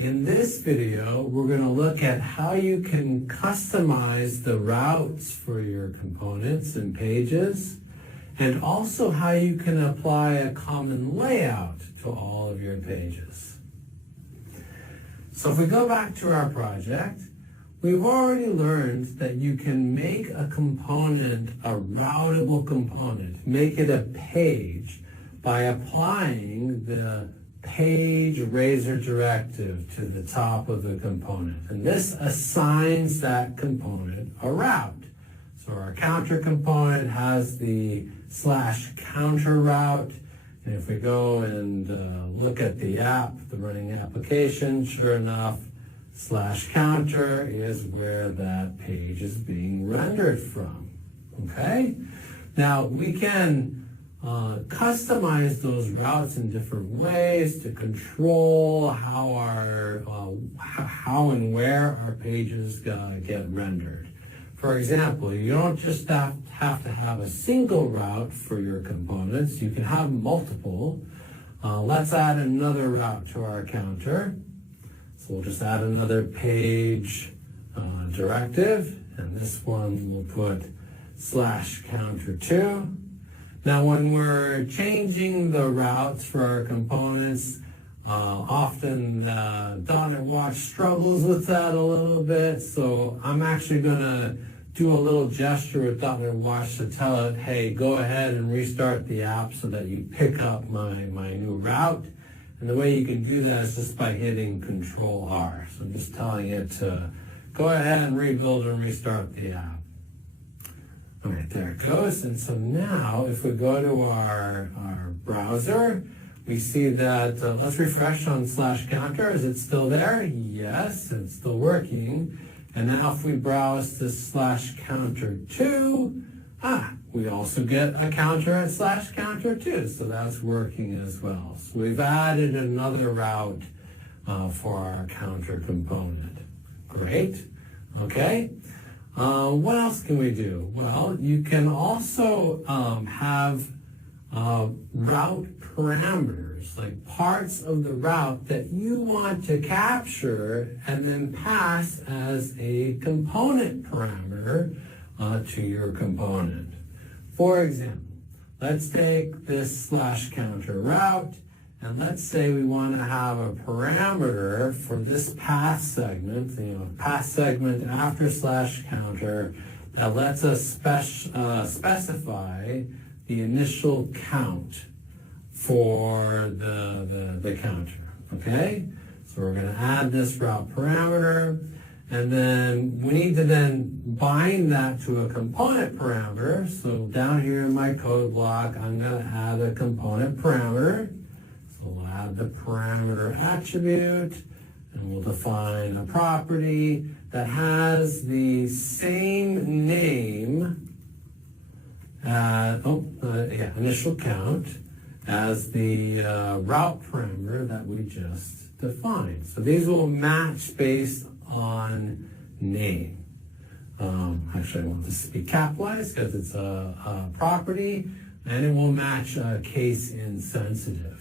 In this video, we're going to look at how you can customize the routes for your components and pages, and also how you can apply a common layout to all of your pages. So if we go back to our project, we've already learned that you can make a component a routable component, make it a page, by applying the page razor directive to the top of the component. And this assigns that component a route. So our counter component has the /counter route. And if we go and look at the app, the running application, sure enough, /counter is where that page is being rendered from. Okay? Now we can customize those routes in different ways to control how and where our pages get rendered. For example, you don't just have to have a single route for your components. You can have multiple. Let's add another route to our counter. So we'll just add another page directive, and this one we'll put /counter2. Now when we're changing the routes for our components, often .NET Watch struggles with that a little bit, so I'm actually going to do a little gesture with .NET Watch to tell it, hey, go ahead and restart the app so that you pick up my new route. And the way you can do that is just by hitting Control-R. So I'm just telling it to go ahead and rebuild and restart the app. All right, there it goes. And so now if we go to our browser, we see that, let's refresh on /counter. Is it still there? Yes, it's still working. And now if we browse to /counter2, we also get a counter at /counter2. So that's working as well. So we've added another route for our counter component. Great. Okay. What else can we do? Well, you can also have route parameters, like parts of the route that you want to capture and then pass as a component parameter to your component. For example, let's take this /counter route, and let's say we want to have a parameter for this path segment, path segment after /counter, that lets us specify the initial count for the counter, okay? So we're going to add this route parameter, and then we need to then bind that to a component parameter. So down here in my code block, I'm going to add a component parameter. So we'll add the parameter attribute, and we'll define a property that has the same name, initial count, as the route parameter that we just defined. So these will match based on name. Actually, I want this to be capitalized because it's a property, and it will match case insensitive.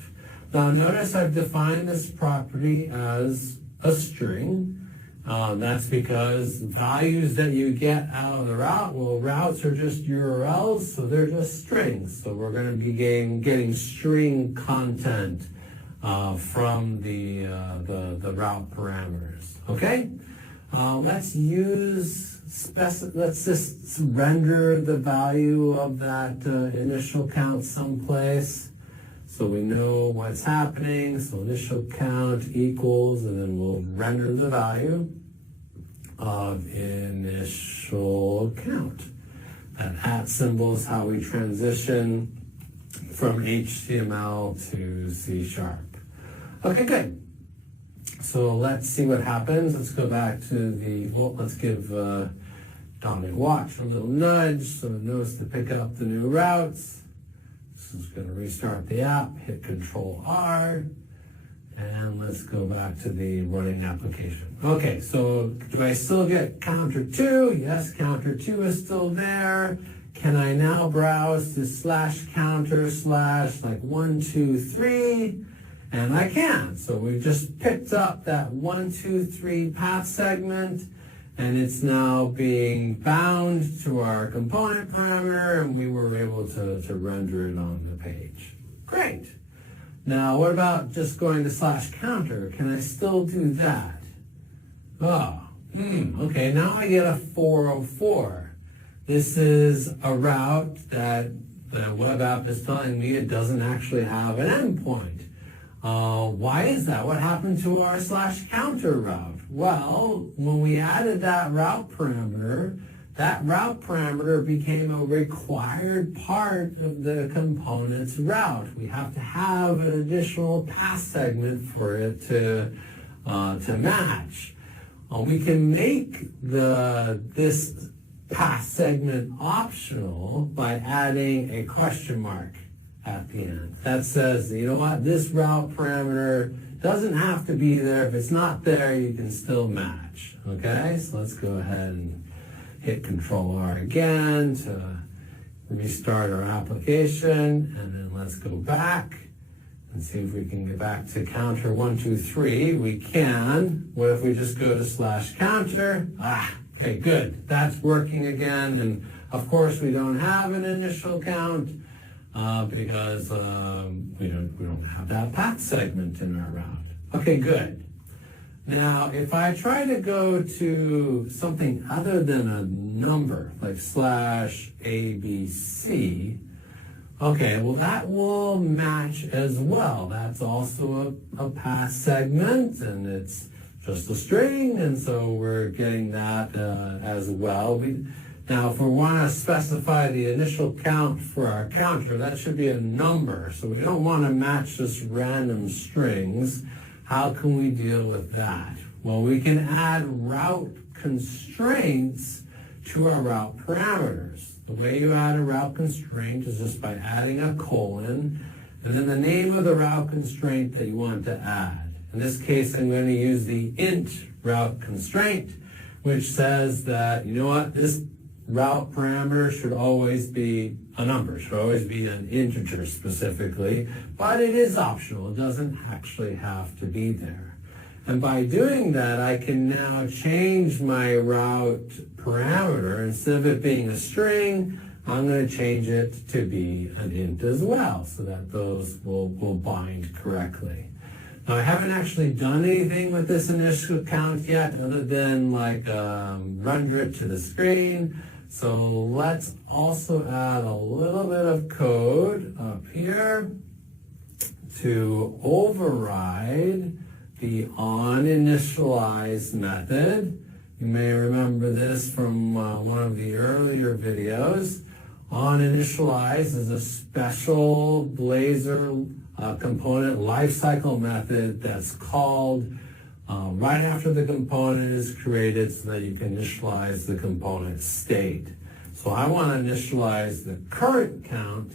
Now notice I've defined this property as a string. That's because values that you get out of the route, well, routes are just URLs, so they're just strings. So we're going to be getting string content from the route parameters. Okay? Let's just render the value of that initial count someplace, so we know what's happening. So initial count equals, and then we'll render the value of initial count. That @ symbol is how we transition from HTML to C#. Okay, good. So let's see what happens. Let's go back to let's give .NET Watch a little nudge so it knows to pick up the new routes. This is going to restart the app, hit Control-R, and let's go back to the running application. Okay, so do I still get counter 2? Yes, counter 2 is still there. Can I now browse to /counter / like 1, 2, 3? and I can. So we've just picked up that 1, 2, 3 path segment, and it's now being bound to our component parameter, and we were able to render it on the page. Great. Now, what about just going to /counter? Can I still do that? Oh, okay, now I get a 404. This is a route that the web app is telling me it doesn't actually have an endpoint. Why is that? What happened to our /counter route? Well, when we added that route parameter became a required part of the component's route. We have to have an additional path segment for it to match. We can make this path segment optional by adding a question mark at the end. That says, you know what, this route parameter doesn't have to be there. If it's not there, you can still match. Okay, so let's go ahead and hit Control-R again to restart our application, and then let's go back and see if we can get back to counter 1, 2, 3. We can. What if we just go to /counter? Okay, good. That's working again, and of course we don't have an initial count because we don't have that path segment in our route. Okay, good. Now, if I try to go to something other than a number, like /ABC, okay, well that will match as well. That's also a path segment, and it's just a string, and so we're getting that as well. Now, if we want to specify the initial count for our counter, that should be a number. So we don't want to match just random strings. How can we deal with that? Well, we can add route constraints to our route parameters. The way you add a route constraint is just by adding a colon, and then the name of the route constraint that you want to add. In this case, I'm going to use the int route constraint, which says that, you know what, this route parameter should always be a number, should always be an integer specifically, but it is optional. It doesn't actually have to be there. And by doing that, I can now change my route parameter. Instead of it being a string, I'm going to change it to be an int as well, so that those will bind correctly. Now, I haven't actually done anything with this initial count yet, other than render it to the screen. So let's also add a little bit of code up here to override the onInitialize method. You may remember this from one of the earlier videos. OnInitialize is a special Blazor component lifecycle method that's called right after the component is created so that you can initialize the component state. So I want to initialize the current count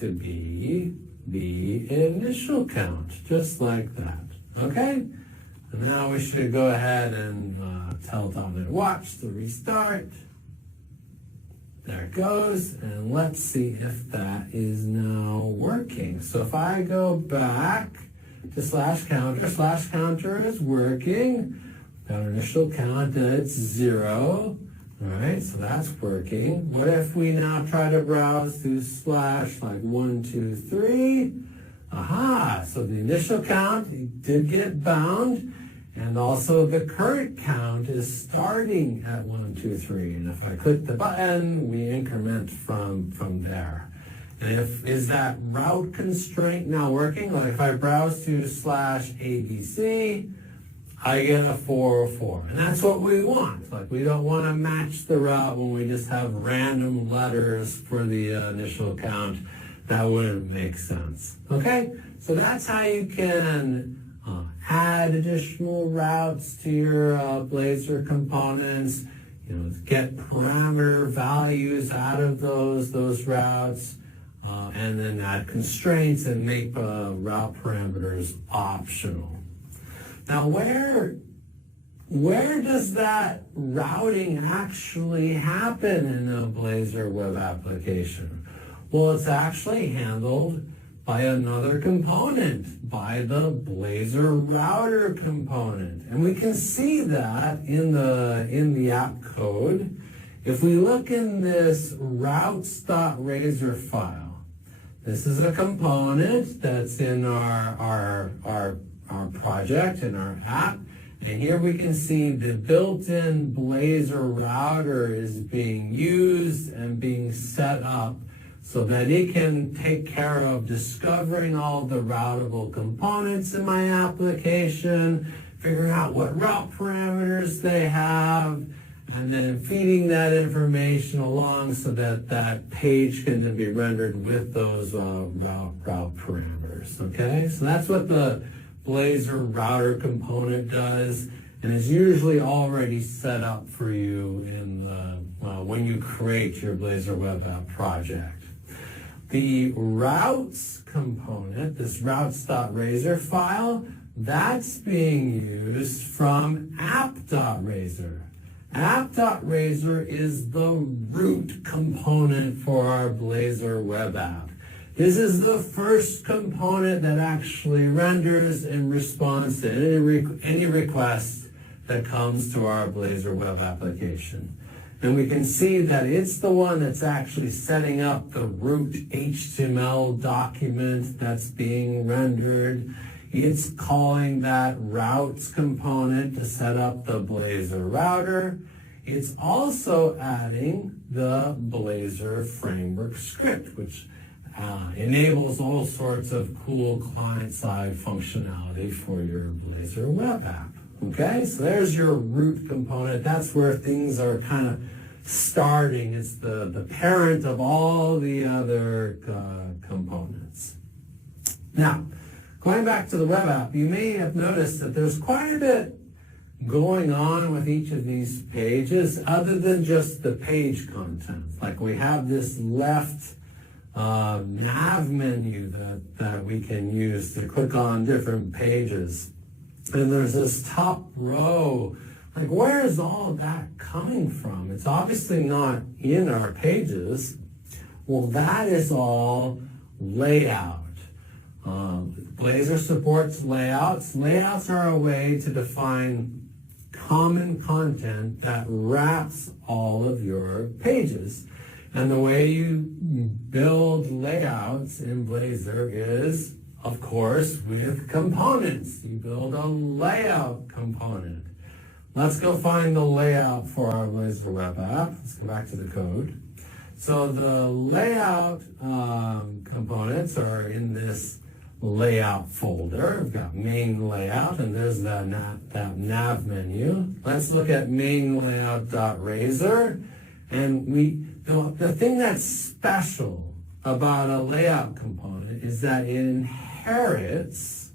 to be the initial count, just like that. Okay? And now we should go ahead and tell .NET Watch to restart. There it goes, and let's see if that is now working. So if I go back to /counter, /counter is working. Got our initial count, it's 0. All right, so that's working. What if we now try to browse through /1, 2, 3? Aha, so the initial count did get bound, and also the current count is starting at 1, 2, 3. And if I click the button, we increment from there. And is that route constraint now working? Like if I browse to /ABC, I get a 404. And that's what we want. Like we don't want to match the route when we just have random letters for the initial count. That wouldn't make sense. Okay? So that's how you can add additional routes to your Blazor components, get parameter values out of those routes, and then add constraints and make route parameters optional. Now, where does that routing actually happen in a Blazor web application? Well, it's actually handled by another component, by the Blazor router component. And we can see that in the app code. If we look in this routes.razor file, this is a component that's in our project, in our app. And here we can see the built-in Blazor router is being used and being set up so that it can take care of discovering all the routable components in my application, figuring out what route parameters they have, and then feeding that information along so that that page can then be rendered with those route parameters. Okay, so that's what the Blazor router component does, and is usually already set up for you in when you create your Blazor web app project. The routes component, this routes.razor file, that's being used from app.razor. App.razor is the root component for our Blazor web app. This is the first component that actually renders in response to any request that comes to our Blazor web application. And we can see that it's the one that's actually setting up the root HTML document that's being rendered. It's calling that routes component to set up the Blazor router. It's also adding the Blazor framework script, which enables all sorts of cool client-side functionality for your Blazor web app. Okay, so there's your root component. That's where things are kind of starting. It's the parent of all the other components. Now, going back to the web app, you may have noticed that there's quite a bit going on with each of these pages other than just the page content. Like we have this left nav menu that we can use to click on different pages. And there's this top row. Like, where is all that coming from? It's obviously not in our pages. Well, that is all layout. Blazor supports layouts. Layouts are a way to define common content that wraps all of your pages. And the way you build layouts in Blazor is, of course, with components. You build a layout component. Let's go find the layout for our Blazor web app. Let's go back to the code. So the layout components are in this layout folder. We've got main layout, and there's that nav menu. Let's look at main layout.razor. And the thing that's special about a layout component is that it inherits,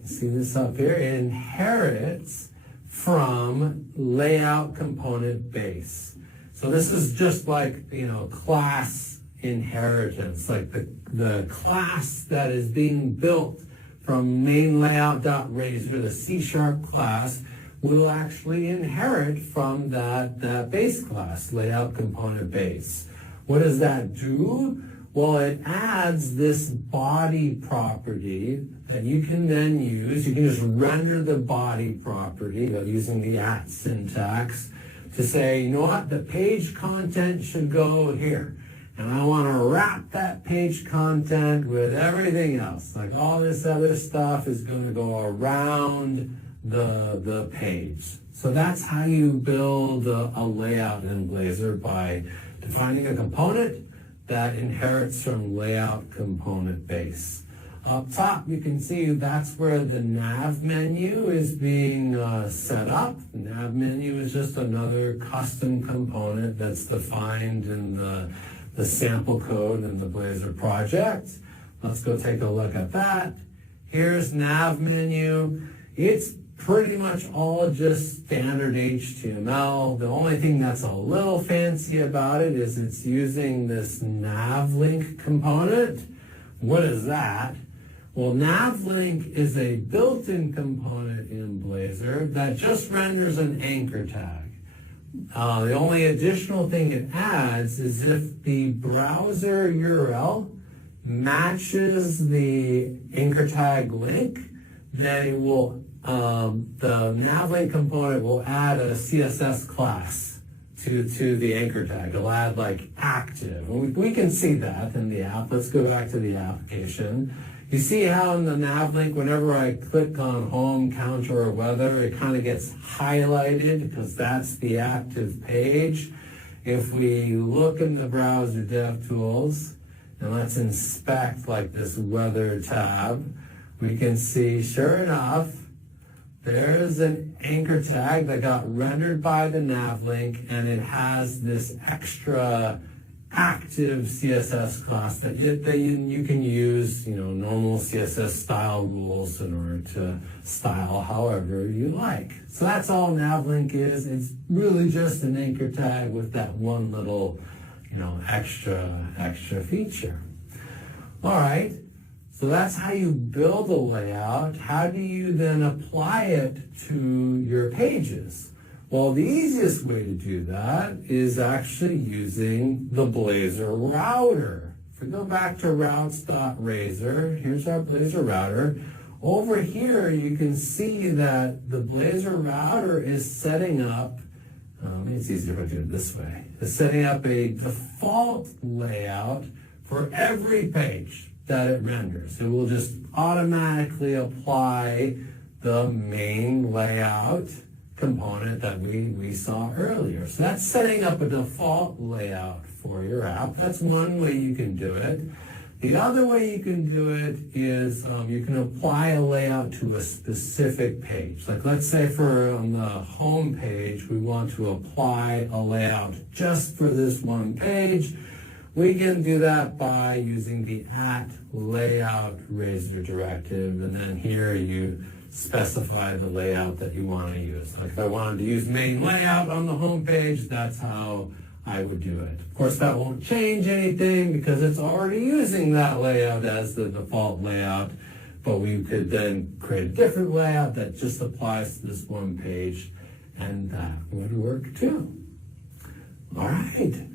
you see this up here, it inherits from layout component base. So this is just like, class inheritance, like the class that is being built from main layout.razor, the C# class, will actually inherit from that base class, layout component base. What does that do? Well, it adds this body property that you can then use. You can just render the body property using the @ syntax to say, you know what, the page content should go here. And I want to wrap that page content with everything else. Like all this other stuff is going to go around the page. So that's how you build a layout in Blazor, by defining a component that inherits from layout component base. Up top, you can see that's where the nav menu is being set up. The nav menu is just another custom component that's defined in the sample code in the Blazor project. Let's go take a look at that. Here's nav menu. It's pretty much all just standard HTML. The only thing that's a little fancy about it is it's using this navlink component. What is that? Well, navlink is a built-in component in Blazor that just renders an anchor tag. The only additional thing it adds is if the browser URL matches the anchor tag link, then it will, the navlink component will add a CSS class to the anchor tag. It'll add like active. We can see that in the app. Let's go back to the application. You see how in the navlink, whenever I click on home, counter, or weather, it kind of gets highlighted because that's the active page. If we look in the browser DevTools, and let's inspect like this weather tab, we can see, sure enough, there's an anchor tag that got rendered by the navlink, and it has this extra active CSS class that you can use, normal CSS style rules in order to style however you like. So that's all navlink is. It's really just an anchor tag with that one little, extra feature. All right. So that's how you build a layout. How do you then apply it to your pages? Well, the easiest way to do that is actually using the Blazor router. If we go back to routes.razor, here's our Blazor router. Over here, you can see that the Blazor router is setting up, it's easier if I do it this way, it's setting up a default layout for every page that it renders. It will just automatically apply the main layout component that we saw earlier. So that's setting up a default layout for your app. That's one way you can do it. The other way you can do it is you can apply a layout to a specific page. Like let's say on the home page, we want to apply a layout just for this one page. We can do that by using the @layout-razor directive, and then here you specify the layout that you want to use. Like if I wanted to use main layout on the home page, that's how I would do it. Of course, that won't change anything because it's already using that layout as the default layout, but we could then create a different layout that just applies to this one page, and that would work too. All right.